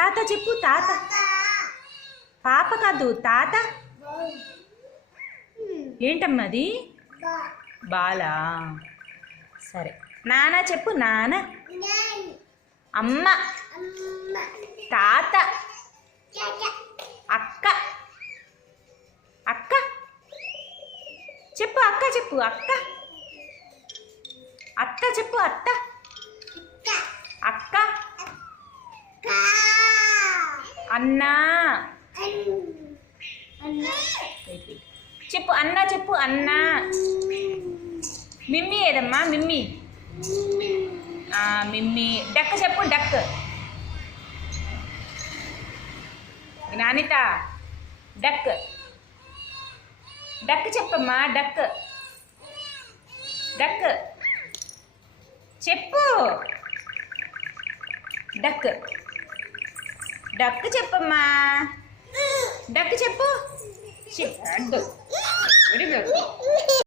తాత చెప్పు. తాత. పాప కాదు, తాత. ఏంటమ్మది? బాలా. సరే. నాన్న చెప్పు. నాన్న. అమ్మ. తాత. అక్క. అక్క చెప్పు. అక్క చెప్పు. అక్క. అత్త చెప్పు. అత్త. అక్క. అన్నా చెప్పు. అన్న చెప్పు. అన్నా. మిమ్మీ ఏదమ్మా? మిమ్మీ. మిమ్మీ. డక్ చెప్పు. డక్. జ్ఞానిత. డక్. డక్ చెప్పమ్మా. డక్. డక్ చెప్పు. డక్. డక్ చెప్పమ్మా. డక్ చెప్పు. Very good.